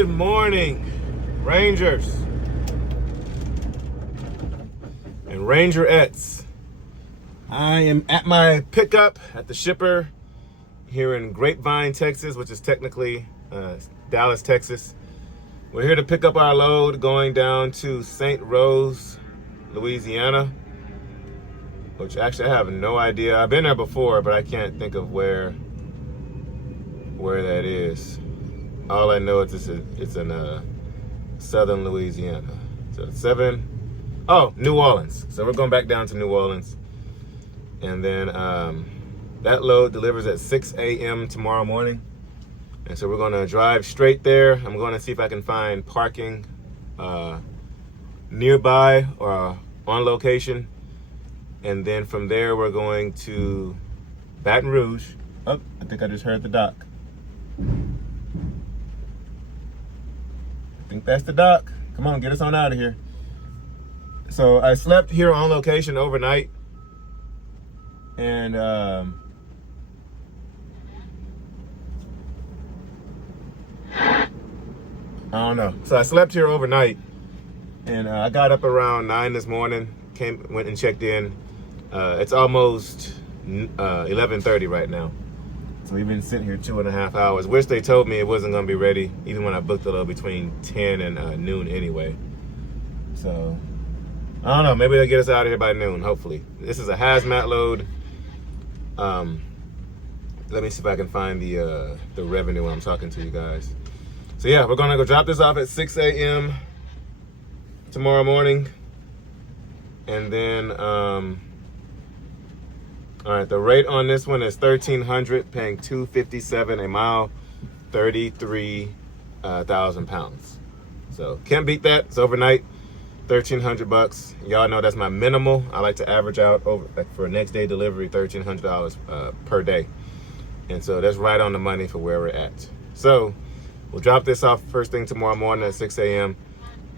Good morning, Rangers and Rangerettes. I am at my pickup at the shipper here in Grapevine, Texas, which is technically Dallas, Texas. We're here to pick up our load going down to St. Rose, Louisiana, which actually I have no idea. I've been there before, but I can't think of where that is. All I know is it's in southern Louisiana. So New Orleans. So we're going back down to New Orleans. And then that load delivers at 6 a.m. tomorrow morning. And so we're gonna drive straight there. I'm gonna see if I can find parking nearby or on location. And then from there, we're going to Baton Rouge. Oh, I think I just heard the dock. I think that's the dock. Come on, get us on out of here. So I slept here on location overnight. And I don't know. So I slept here overnight. And I got up around 9 this morning. Went and checked in. It's almost 11:30 right now. So we've been sitting here 2.5 hours, which they told me it wasn't gonna be ready, even when I booked a load between 10 and noon anyway. So, I don't know, maybe they'll get us out of here by noon, hopefully. This is a hazmat load. Let me see if I can find the revenue when I'm talking to you guys. So yeah, we're gonna go drop this off at 6 a.m. tomorrow morning. And then, all right, the rate on this one is $1,300, paying $257 a mile, 33,000 pounds. So can't beat that. It's overnight, $1,300. Y'all know that's my minimal. I like to average out over for next day delivery, $1,300 per day. And so that's right on the money for where we're at. So we'll drop this off first thing tomorrow morning at 6 a.m.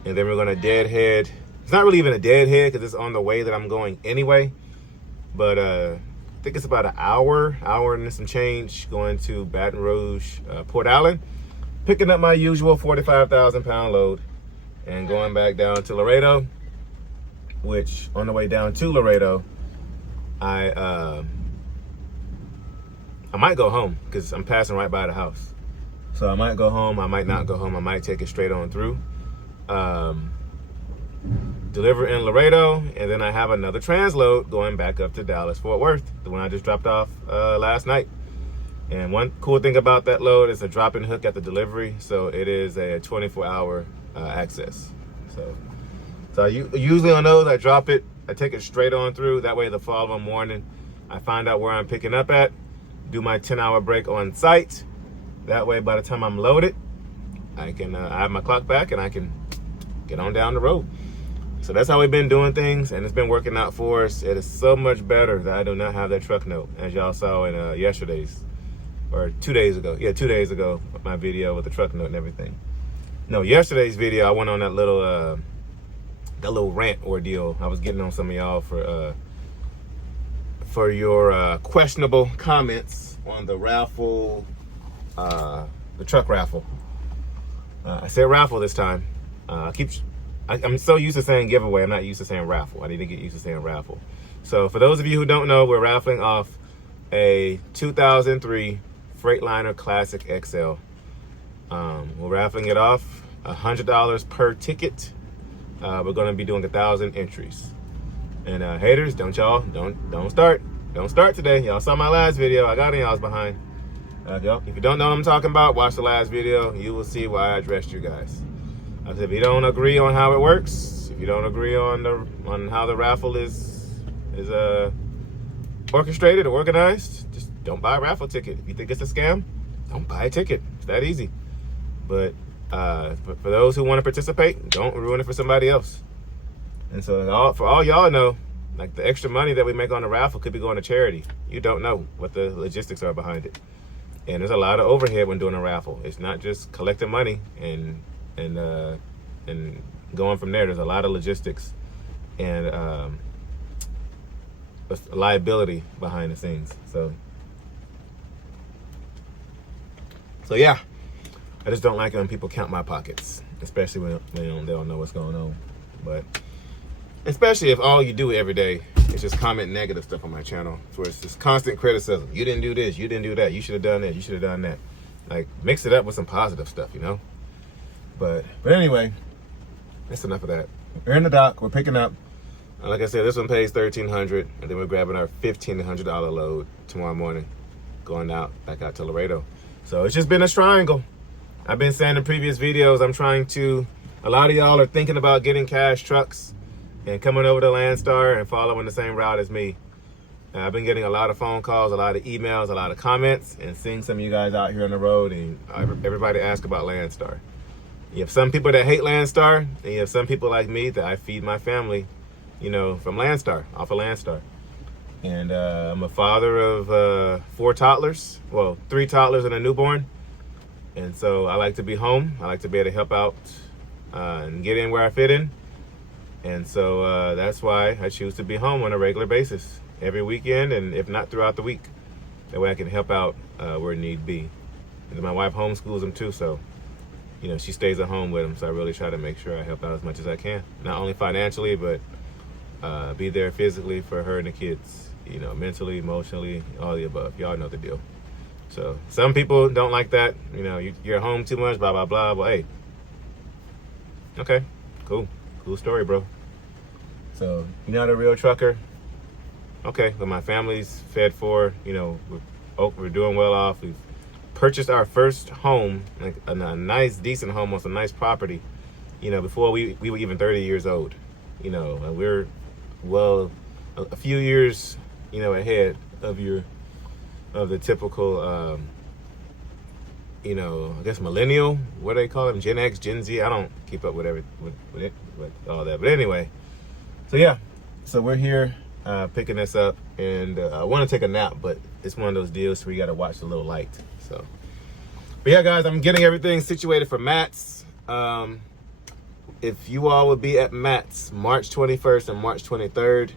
And then we're gonna deadhead. It's not really even a deadhead because it's on the way that I'm going anyway. But I think it's about an hour and some change going to Baton Rouge, Port Allen, picking up my usual 45,000 pound load and going back down to Laredo, which on the way down to Laredo, I might go home because I'm passing right by the house. So I might go home, I might not go home, I might take it straight on through. Deliver in Laredo, and then I have another transload going back up to Dallas, Fort Worth, the one I just dropped off last night. And one cool thing about that load is a drop-in hook at the delivery, so it is a 24-hour access. So usually on those, I drop it, I take it straight on through. That way the following morning, I find out where I'm picking up at, do my 10-hour break on site. That way, by the time I'm loaded, I can I have my clock back and I can get on down the road. So that's how we've been doing things, and it's been working out for us. It is so much better that I do not have that truck note, as y'all saw in yesterday's, or 2 days ago. Yeah, 2 days ago, my video with the truck note and everything. No, yesterday's video, I went on that little rant ordeal. I was getting on some of y'all for your questionable comments on the raffle, the truck raffle. I said raffle this time. I'm so used to saying giveaway, I'm not used to saying raffle. I need to get used to saying raffle. So for those of you who don't know, we're raffling off a 2003 Freightliner Classic XL. We're raffling it off, $100 per ticket. We're gonna be doing 1,000 entries. And haters, don't start today. Y'all saw my last video, I got in y'all's behind. If you don't know what I'm talking about, watch the last video. You will see why I addressed you guys. If you don't agree on how it works, if you don't agree on how the raffle is orchestrated or organized, just don't buy a raffle ticket. If you think it's a scam, don't buy a ticket. It's that easy. But for those who want to participate, don't ruin it for somebody else. And so for all y'all know, like the extra money that we make on the raffle could be going to charity. You don't know what the logistics are behind it. And there's a lot of overhead when doing a raffle. It's not just collecting money and going from there. There's a lot of logistics and liability behind the scenes. So yeah. I just don't like it when people count my pockets, especially when they don't know what's going on. But especially if all you do every day is just comment negative stuff on my channel, where it's just constant criticism. You didn't do this, you didn't do that, you should have done this, you should have done that. Like, mix it up with some positive stuff, you know? But anyway, that's enough of that. We're in the dock, we're picking up. Like I said, this one pays $1,300, and then we're grabbing our $1,500 load tomorrow morning, going back out to Laredo. So it's just been a triangle. I've been saying in previous videos, a lot of y'all are thinking about getting cash trucks and coming over to Landstar and following the same route as me. I've been getting a lot of phone calls, a lot of emails, a lot of comments, and seeing some of you guys out here on the road, and everybody ask about Landstar. You have some people that hate Landstar, and you have some people like me that I feed my family, you know, from Landstar, off of Landstar. And I'm a father of 4 toddlers, well, 3 toddlers and a newborn. And so I like to be home. I like to be able to help out and get in where I fit in. And so that's why I choose to be home on a regular basis, every weekend, and if not throughout the week. That way I can help out where need be. And my wife homeschools them too, so you know, she stays at home with them. So I really try to make sure I help out as much as I can. Not only financially, but be there physically for her and the kids. You know, mentally, emotionally, all the above. Y'all know the deal. So some people don't like that. You know, you're home too much, blah, blah, blah. But hey, okay, cool story, bro. So you're not a real trucker? Okay, but my family's fed for, you know, we're doing well off. We've purchased our first home, like a nice, decent home on some nice property, you know, before we were even 30 years old. You know, and we're, well, a few years, you know, ahead of the typical, you know, I guess millennial, what do they call them? Gen X, Gen Z. I don't keep up with with all that. But anyway, so yeah, so we're here picking this up, and I want to take a nap, but it's one of those deals where you got to watch the little light. So, but yeah, guys, I'm getting everything situated for Matt's. If you all would be at Matt's March 21st and March 23rd,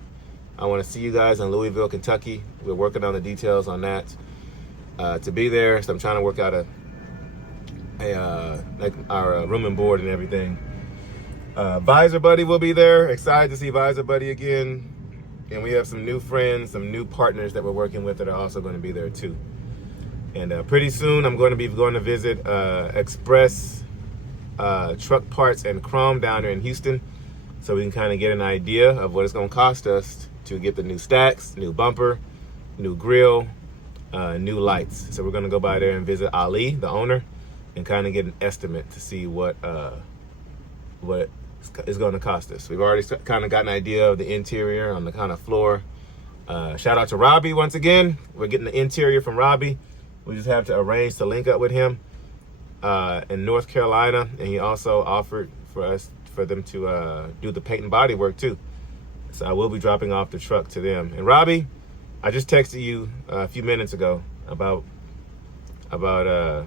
I want to see you guys in Louisville, Kentucky. We're working on the details on that to be there. So I'm trying to work out like our room and board and everything. Visor Buddy will be there. Excited to see Visor Buddy again. And we have some new friends, some new partners that we're working with that are also going to be there too. And pretty soon I'm going to visit Express Truck Parts and Chrome down there in Houston, so we can kind of get an idea of what it's going to cost us to get the new stacks, new bumper, new grill, new lights. So we're going to go by there and visit Ali, the owner, and kind of get an estimate to see what it's going to cost us. We've already kind of got an idea of the interior on the kind of floor. Shout out to Robbie once again. We're getting the interior from Robbie. We just have to arrange to link up with him in North Carolina, and he also offered for them to do the paint and body work too. So I will be dropping off the truck to them. And Robbie, I just texted you a few minutes ago about the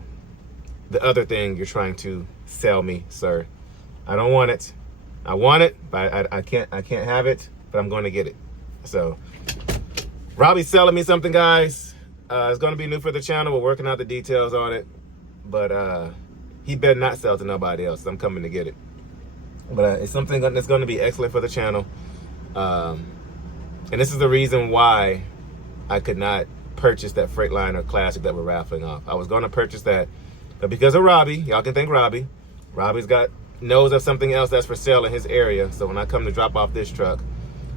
other thing you're trying to sell me, sir. I don't want it. I want it, but I can't have it, but I'm going to get it. So Robbie's selling me something, guys. It's going to be new for the channel. We're working out the details on it, but he better not sell to nobody else. I'm coming to get it. But it's something that's going to be excellent for the channel. And this is the reason why I could not purchase that Freightliner Classic that we're raffling off. I was going to purchase that, but because of Robbie, y'all can thank Robbie. Robbie's knows of something else that's for sale in his area. So when I come to drop off this truck,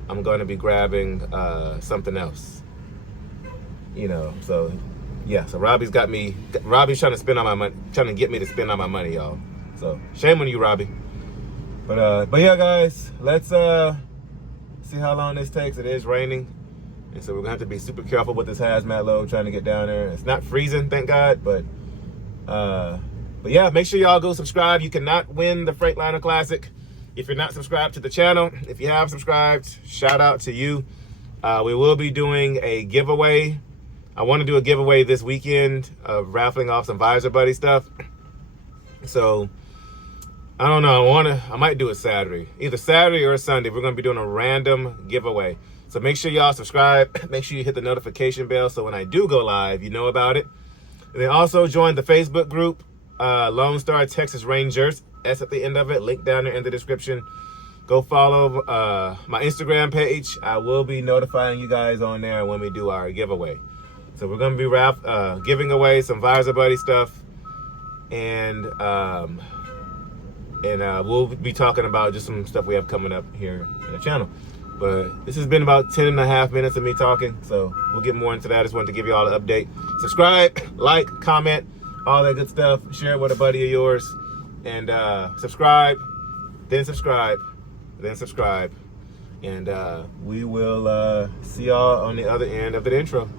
I'm going to be grabbing something else. You know, so yeah. So Robbie's trying to spend all my money, trying to get me to spend all my money, y'all. So shame on you, Robbie. But yeah, guys, let's see how long this takes. It is raining, and so we're gonna have to be super careful with this hazmat load trying to get down there. It's not freezing, thank God, but yeah, make sure y'all go subscribe. You cannot win the Freightliner Classic if you're not subscribed to the channel. If you have subscribed, shout out to you. We will be doing a giveaway. I want to do a giveaway this weekend of raffling off some Visor Buddy stuff. So I don't know. I might do it Saturday, either Saturday or Sunday. We're going to be doing a random giveaway. So make sure y'all subscribe. Make sure you hit the notification bell so when I do go live, you know about it. And then also join the Facebook group. LoneStarTexasRangers, S at the end of it, link down there in the description. Go follow my Instagram page. I will be notifying you guys on there when we do our giveaway. So we're going to be giving away some Visor Buddy stuff, and we'll be talking about just some stuff we have coming up here in the channel. But this has been about 10.5 minutes of me talking, so we'll get more into that. I just wanted to give you all an update. Subscribe, like, comment, all that good stuff. Share it with a buddy of yours, and subscribe, then subscribe, then subscribe, and we will see y'all on the other end of the intro.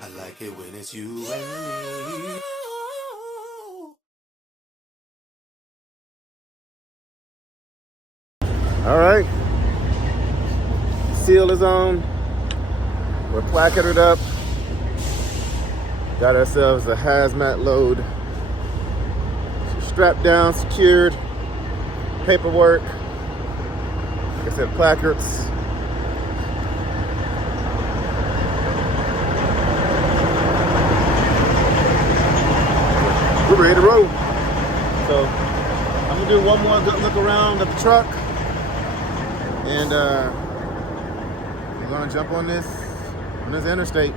I like it when it's you and me. All right, seal is on. We're placarded up. Got ourselves a hazmat load. Strapped down, secured. Paperwork. Like I said, placards. We're ready to roll. So I'm gonna do one more good look around at the truck, and we're gonna jump on this interstate.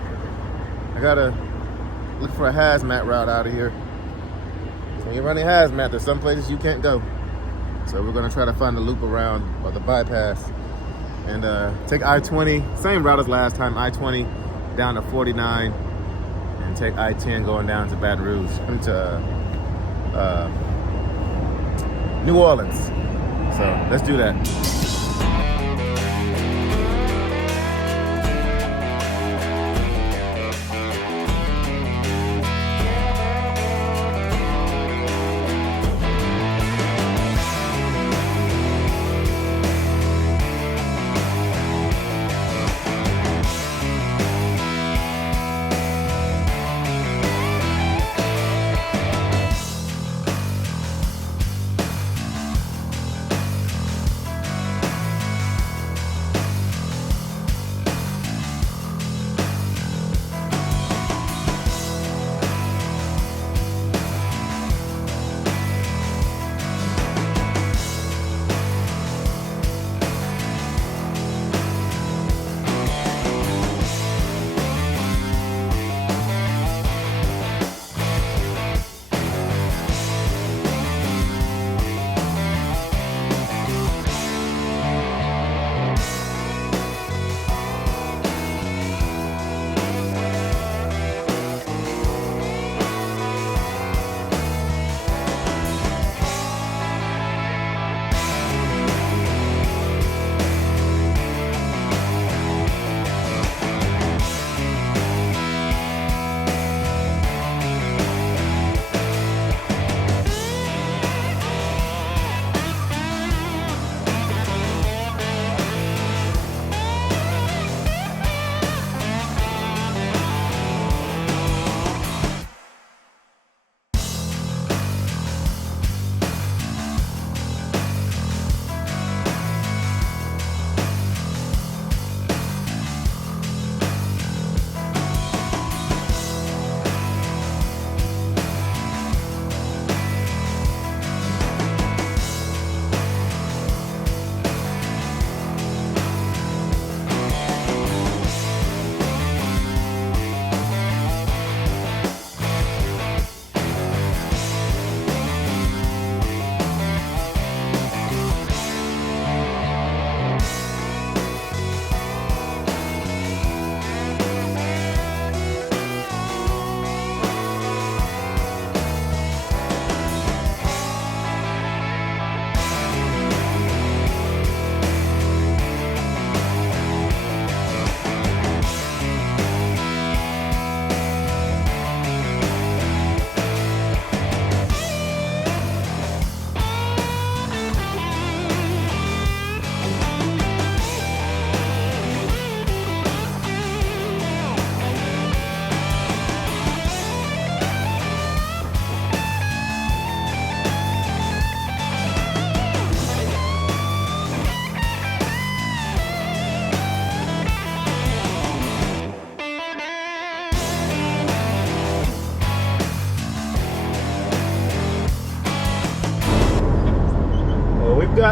I gotta look for a hazmat route out of here. When you're running hazmat, there's some places you can't go. So we're gonna try to find the loop around, or the bypass, and take I-20, same route as last time, I-20 down to 49, and take I-10 going down to Baton Rouge, into New Orleans. So let's do that.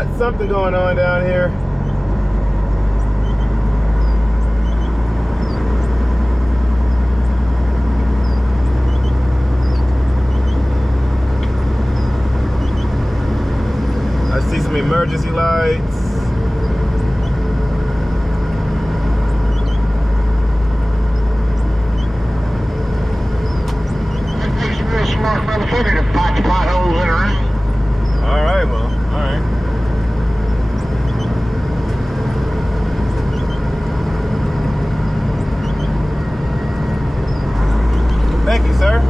got something going on down here. I see some emergency lights. Real smart motherfucker to patch potholes in a room. Alright, well, alright. Thank you, sir.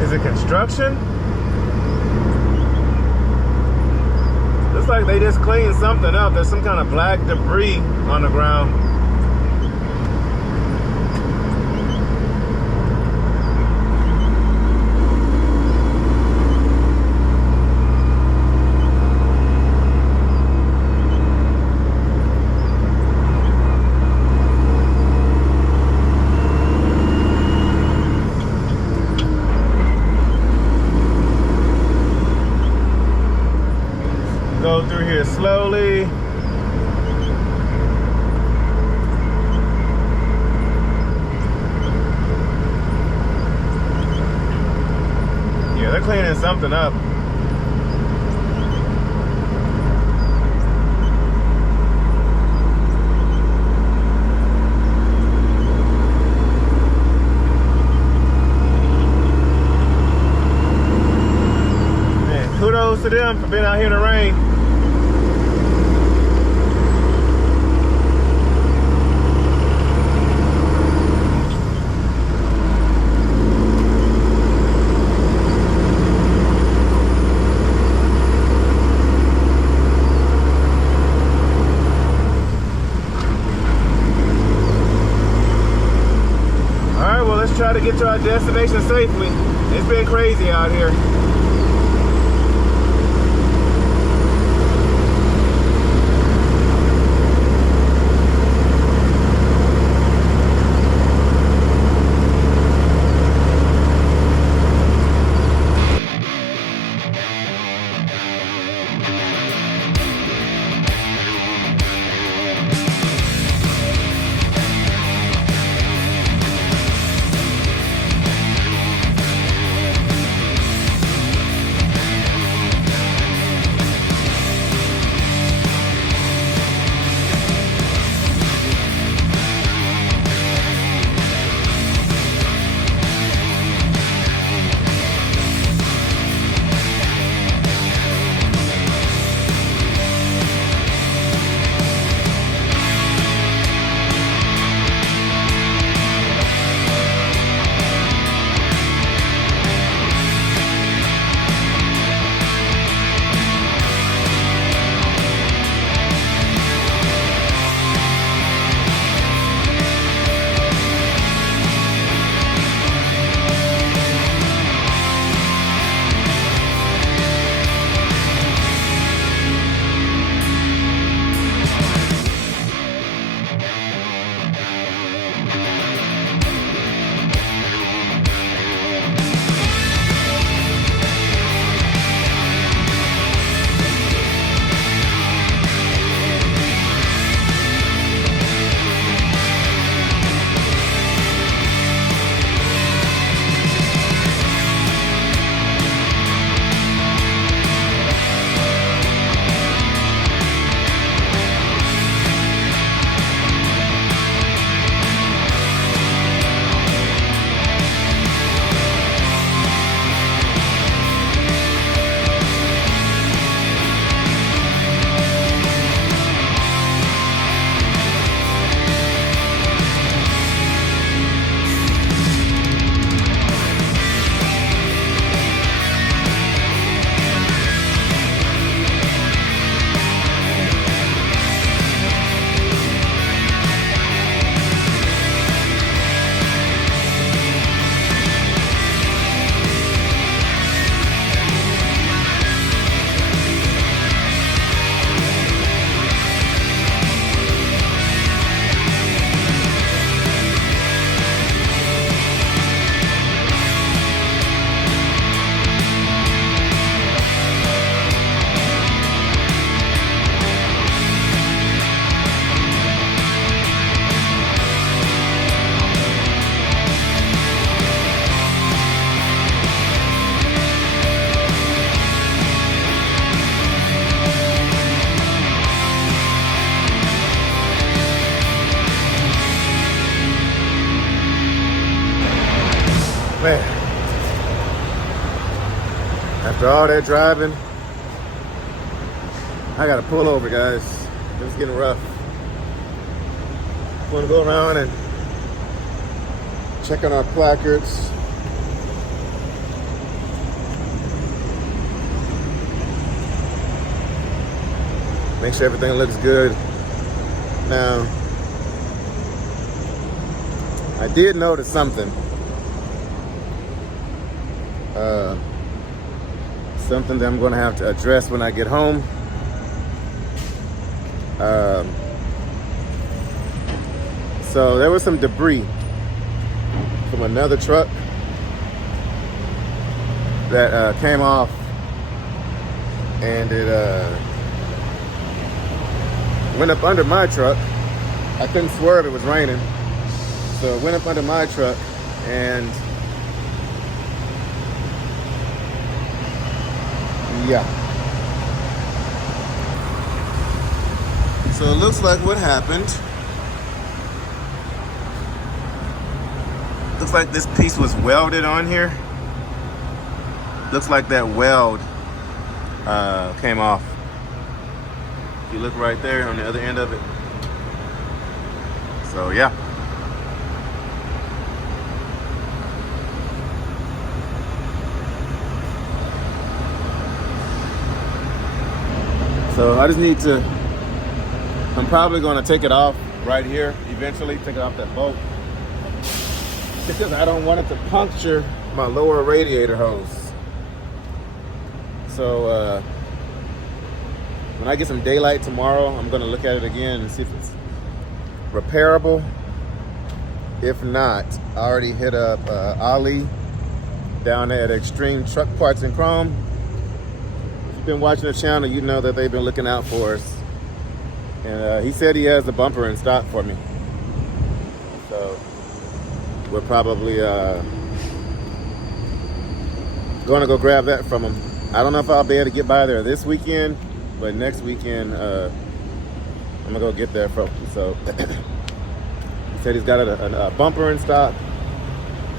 Is it construction? Looks like they just cleaned something up. There's some kind of black debris on the ground. Go through here slowly. Yeah, they're cleaning something up. Man, kudos to them for being out here in the rain. Try to get to our destination safely. It's been crazy out here. Man, after all that driving, I gotta pull over, guys. It's getting rough. I'm gonna go around and check on our placards. Make sure everything looks good. Now, I did notice something. Something that I'm going to have to address when I get home. So there was some debris from another truck that came off, and it went up under my truck. I couldn't swerve, it was raining. So it went up under my truck, and yeah. So it looks like what happened. Looks like this piece was welded on here. Looks like that weld came off. If you look right there on the other end of it. So yeah. So I just need to, I'm probably going to take it off right here eventually, take it off that bolt. Because I don't want it to puncture my lower radiator hose. So when I get some daylight tomorrow, I'm going to look at it again and see if it's repairable. If not, I already hit up Ali down there at Extreme Truck Parts and Chrome. If you've been watching the channel, you know that they've been looking out for us. And he said he has the bumper in stock for me. So we're probably going to go grab that from him. I don't know if I'll be able to get by there this weekend, but next weekend I'm gonna go get there from him. So he said he's got a bumper in stock.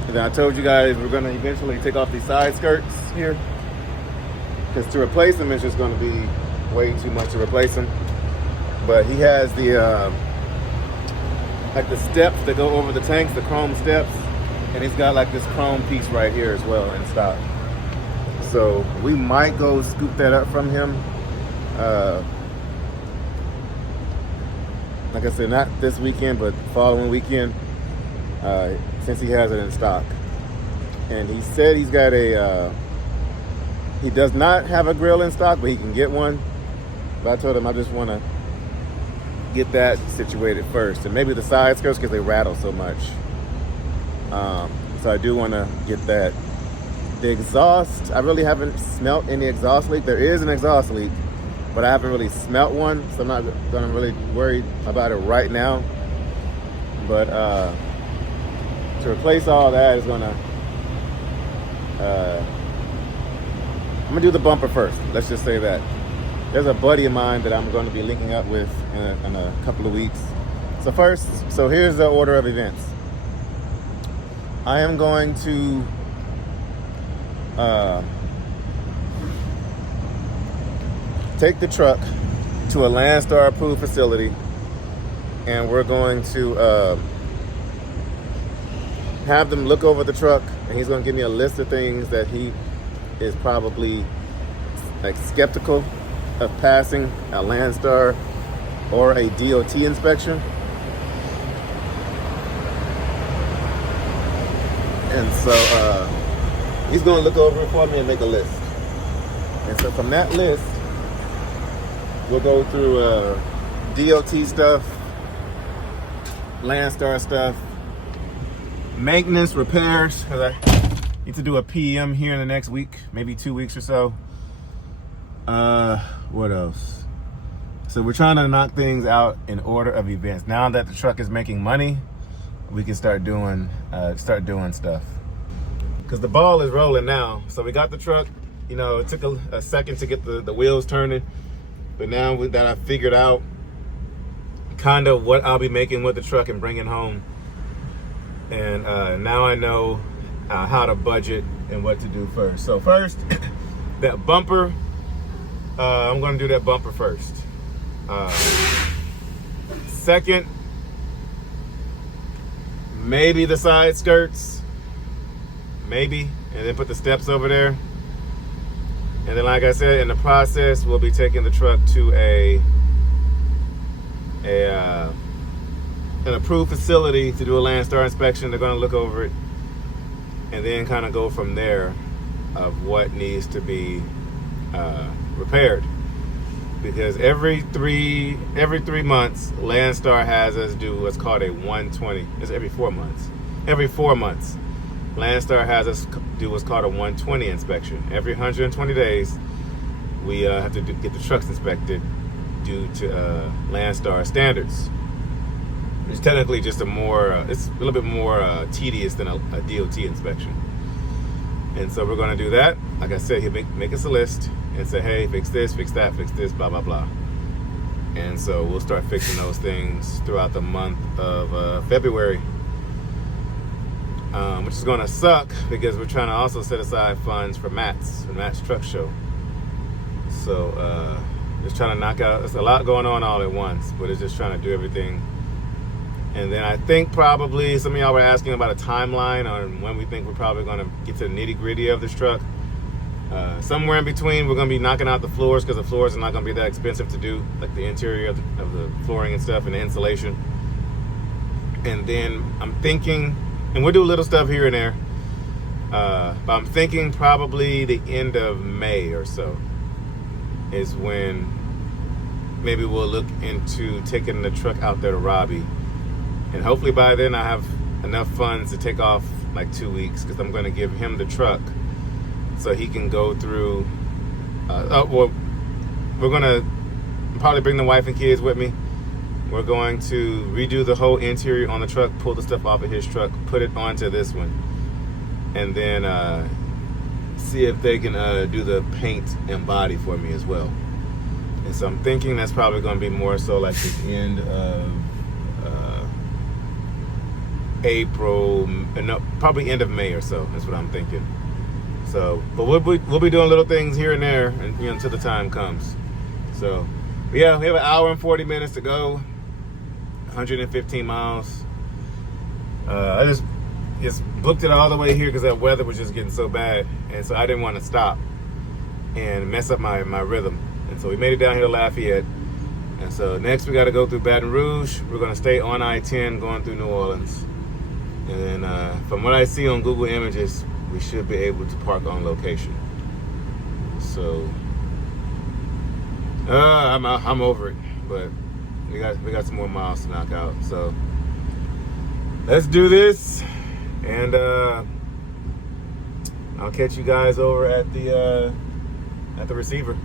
And then I told you guys we're gonna eventually take off these side skirts here, because to replace them is just gonna be way too much to replace them. But he has the like the steps that go over the tanks, the chrome steps, and he's got like this chrome piece right here as well in stock. So we might go scoop that up from him. Like I said, not this weekend, but following weekend, since he has it in stock. And he said he's got a, he does not have a grill in stock, but he can get one. But I told him I just want to get that situated first, and maybe the side skirts because they rattle so much. So I do want to get that. The exhaust, I really haven't smelt any exhaust leak. There is an exhaust leak, but I haven't really smelt one, so I'm not gonna really worry about it right now. But to replace all that is gonna, I'm gonna do the bumper first. Let's just say that. There's a buddy of mine that I'm going to be linking up with in a couple of weeks. So here's the order of events. I am going to take the truck to a LoneStar approved facility, and we're going to have them look over the truck, and he's going to give me a list of things that he is probably like skeptical of passing a LoneStar or a DOT inspection. And so he's going to look over it for me and make a list. And so from that list, we'll go through DOT stuff, LoneStar stuff, maintenance, repairs, because I need to do a PM here in the next week, maybe 2 weeks or so. What else? So we're trying to knock things out in order of events. Now that the truck is making money, we can start doing stuff. Because the ball is rolling now. So we got the truck. You know, it took a second to get the wheels turning, but now that I figured out kind of what I'll be making with the truck and bringing home, and now I know how to budget and what to do first. So first, that bumper, I'm gonna do that bumper first. Second, maybe the side skirts, maybe, and then put the steps over there. And then, like I said, in the process, we'll be taking the truck to an approved facility to do a LoneStar inspection. They're going to look over it and then kind of go from there of what needs to be repaired. Because every three months, LoneStar has us do what's called a 120. It's every 4 months. Every 4 months, LoneStar has us do what's called a 120 inspection. Every 120 days, we have to get the trucks inspected due to LoneStar standards. It's technically just it's a little bit more tedious than a DOT inspection. And so we're going to do that. Like I said, he'll make us a list and say, hey, fix this, fix that, fix this, blah, blah, blah. And so we'll start fixing those things throughout the month of February. Which is going to suck because we're trying to also set aside funds for Matt's truck show. So just trying to knock out, there's a lot going on all at once, but it's just trying to do everything. And then I think probably some of y'all were asking about a timeline on when we think we're probably going to get to the nitty gritty of this truck. Somewhere in between, we're going to be knocking out the floors because the floors are not going to be that expensive to do, like the interior of the flooring and stuff and the insulation. And then I'm thinking, and we'll do little stuff here and there, but I'm thinking probably the end of May or so is when maybe we'll look into taking the truck out there to Robbie. And hopefully by then I have enough funds to take off like 2 weeks because I'm going to give him the truck so he can go through. We're going to probably bring the wife and kids with me. We're going to redo the whole interior on the truck, pull the stuff off of his truck, put it onto this one, and then see if they can do the paint and body for me as well. And so I'm thinking that's probably going to be more so like the end of April, no, probably end of May or so. That's what I'm thinking. So, but we'll be doing little things here and there, and until the time comes. So, yeah, we have an hour and 40 minutes to go. 115 miles. I just booked it all the way here because that weather was just getting so bad, and so I didn't want to stop and mess up my rhythm. And so we made it down here to Lafayette. And so next we got to go through Baton Rouge. We're going to stay on I-10 going through New Orleans. And then from what I see on Google Images, we should be able to park on location. So I'm over it, but we got some more miles to knock out. So let's do this, and I'll catch you guys over at the receiver.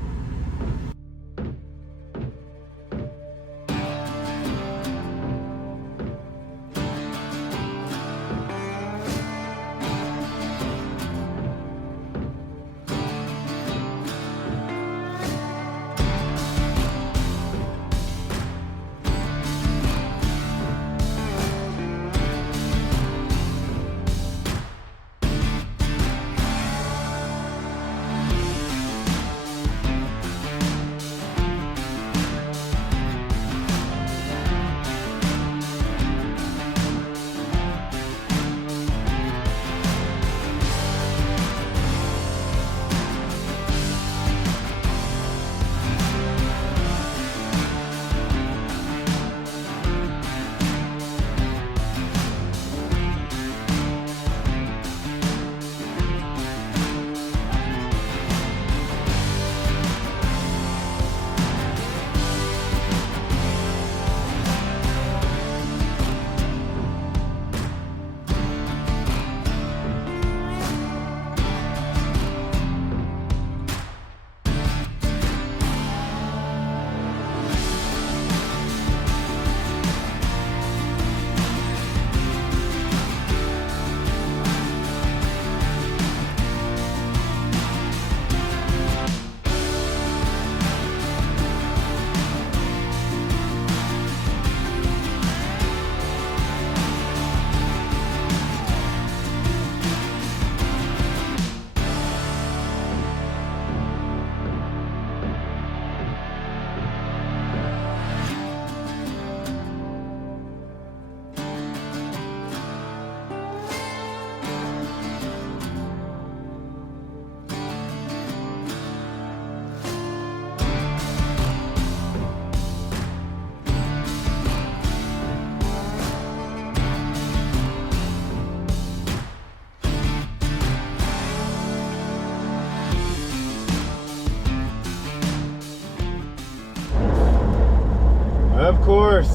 course,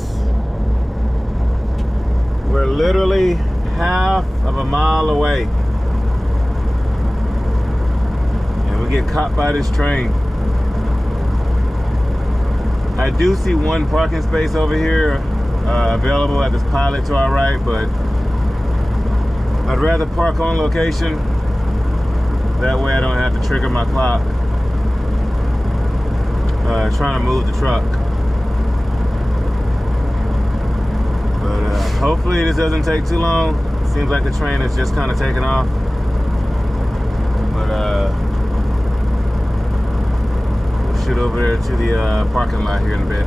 we're literally half of a mile away. And we get caught by this train. I do see one parking space over here available at this pilot to our right, but I'd rather park on location. That way I don't have to trigger my clock trying to move the truck. But hopefully this doesn't take too long. Seems like the train is just kind of taking off. But we'll shoot over there to the parking lot here in a bit.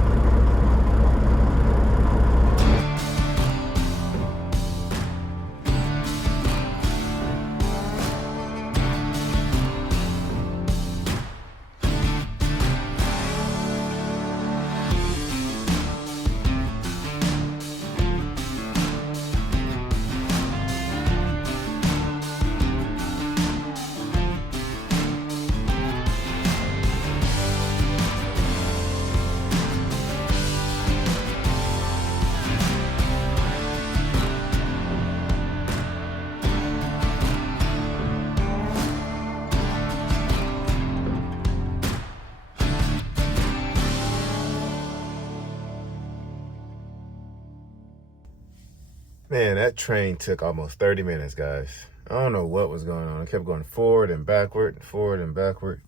Man, that train took almost 30 minutes, guys. I don't know what was going on. It kept going forward and backward, forward and backward.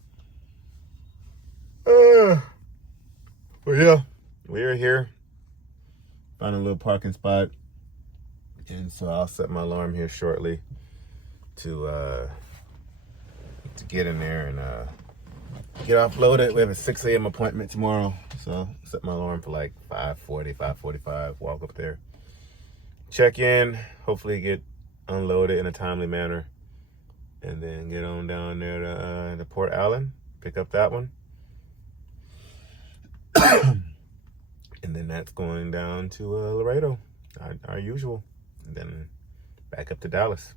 But yeah, we are here. Found a little parking spot. And so I'll set my alarm here shortly to get in there and get offloaded. We have a 6 a.m. appointment tomorrow. So set my alarm for like 5:40, 5:45, walk up there. Check in, hopefully get unloaded in a timely manner, and then get on down there to Port Allen, pick up that one. And then that's going down to Laredo, our usual, and then back up to Dallas.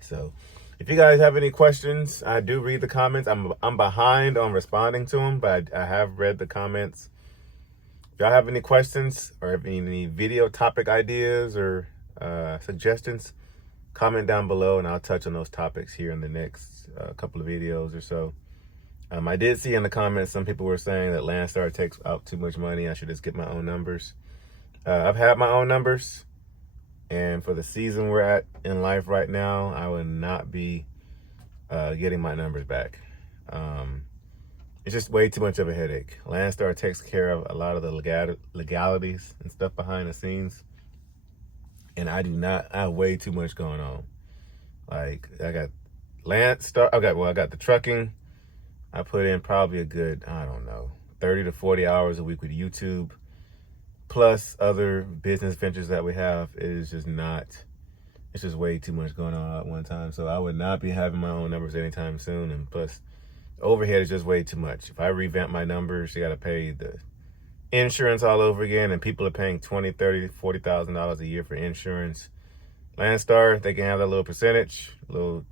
So if you guys have any questions, I do read the comments. I'm behind on responding to them, but I have read the comments. If y'all have any questions or have any video topic ideas or suggestions, comment down below and I'll touch on those topics here in the next couple of videos or so. I did see in the comments some people were saying that LoneStar takes out too much money. I should just get my own numbers. I've had my own numbers, and for the season we're at in life right now, I would not be getting my numbers back. It's just way too much of a headache. LoneStar takes care of a lot of the legalities and stuff behind the scenes. And I have way too much going on. Like, I got LoneStar, I got the trucking. I put in probably a good, 30 to 40 hours a week with YouTube, plus other business ventures that we have. It's just way too much going on at one time. So I would not be having my own numbers anytime soon. And plus, overhead is just way too much. If I revamp my numbers, you got to pay the insurance all over again, and people are paying $20,000, $30,000, $40,000 a year for insurance. LoneStar, they can have that little percentage, like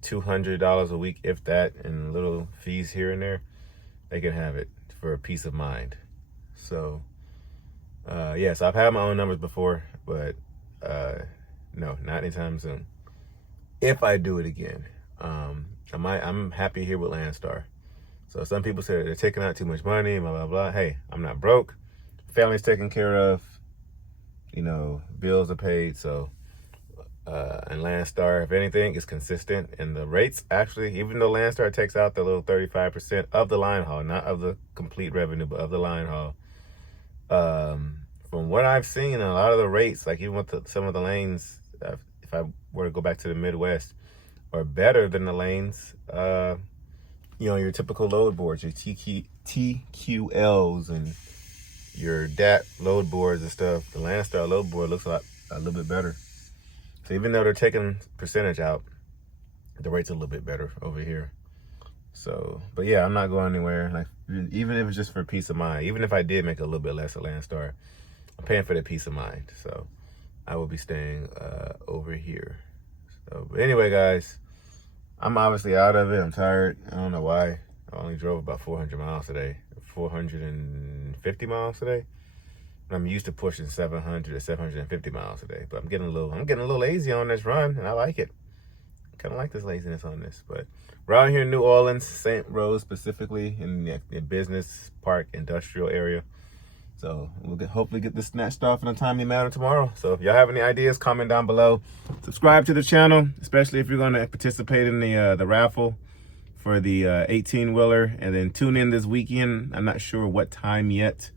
$200 a week, if that, and little fees here and there. They can have it for a peace of mind. So, so I've had my own numbers before, but no, not anytime soon. If I do it again. I'm happy here with LoneStar. So some people say they're taking out too much money, blah, blah, blah. Hey, I'm not broke. Family's taken care of. Bills are paid. So, and LoneStar, if anything, is consistent. And the rates, actually, even though LoneStar takes out the little 35% of the line haul, not of the complete revenue, but of the line haul. From what I've seen, a lot of the rates, like even with some of the lanes, if I were to go back to the Midwest, are better than the lanes, your typical load boards, your TQLs and your DAT load boards and stuff. The LoneStar load board looks a little bit better. So even though they're taking percentage out, the rate's a little bit better over here. So, but yeah, I'm not going anywhere. Like, even if it's just for peace of mind, even if I did make a little bit less at LoneStar, I'm paying for the peace of mind. So I will be staying over here. So, but anyway, guys, I'm obviously out of it. I'm tired. I don't know why. I only drove about 400 miles today, 450 miles today. I'm used to pushing 700 to 750 miles a day, but I'm getting a little lazy on this run, and I like it. Kind of like this laziness on this, but we're out here in New Orleans, St. Rose specifically, in the business park industrial area. So we'll hopefully get this snatched off in a timely manner tomorrow. So if y'all have any ideas, comment down below. Subscribe to the channel, especially if you're going to participate in the raffle for the 18-wheeler, and then tune in this weekend. I'm not sure what time yet,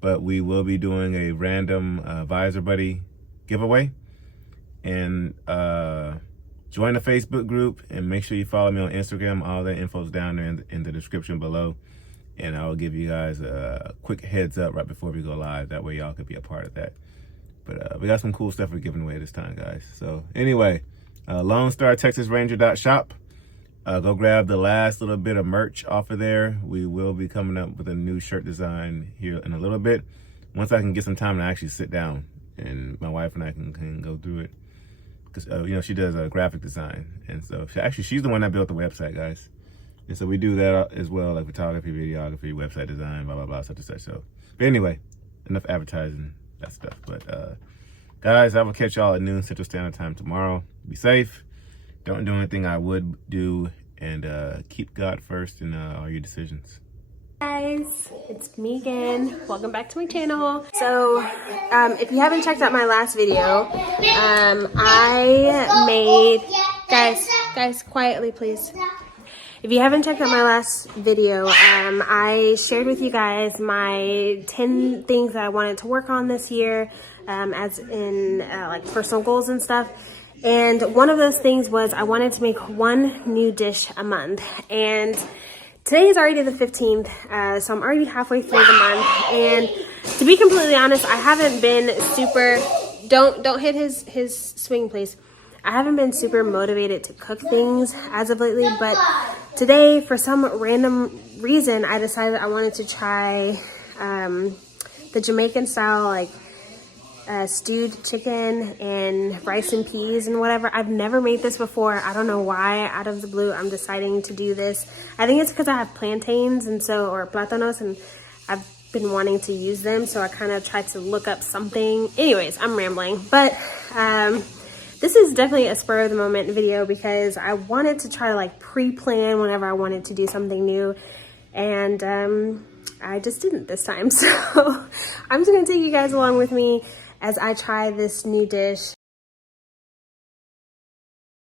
but we will be doing a random Visor Buddy giveaway. And join the Facebook group, and make sure you follow me on Instagram. All that info's down there in the description below. And I will give you guys a quick heads up right before we go live. That way y'all could be a part of that. But we got some cool stuff we're giving away this time, guys. So anyway, LoneStarTexasRanger.shop. Go grab the last little bit of merch off of there. We will be coming up with a new shirt design here in a little bit. Once I can get some time to actually sit down, and my wife and I can go through it. Because, you know, she does graphic design. And so she's the one that built the website, guys. And so we do that as well, like photography, videography, website design, blah, blah, blah, such and such. So, but anyway, enough advertising, that stuff. But guys, I will catch y'all at noon Central Standard Time tomorrow. Be safe. Don't do anything I would do. And keep God first in all your decisions. Guys, it's me again. Welcome back to my channel. So if you haven't checked out my last video, I made, guys, quietly please. If you haven't checked out my last video, I shared with you guys my 10 things that I wanted to work on this year, as in like personal goals and stuff. And one of those things was I wanted to make one new dish a month. And today is already the 15th, so I'm already halfway through the month. And to be completely honest, I haven't been super, don't hit his swing, please. I haven't been super motivated to cook things as of lately, but today, for some random reason, I decided I wanted to try the Jamaican style, like stewed chicken and rice and peas and whatever. I've never made this before. I don't know why, out of the blue, I'm deciding to do this. I think it's because I have plantains and so, or plátanos, and I've been wanting to use them, so I kind of tried to look up something. Anyways, I'm rambling, but this is definitely a spur of the moment video because I wanted to try to like pre-plan whenever I wanted to do something new, and I just didn't this time. So I'm just gonna take you guys along with me as I try this new dish.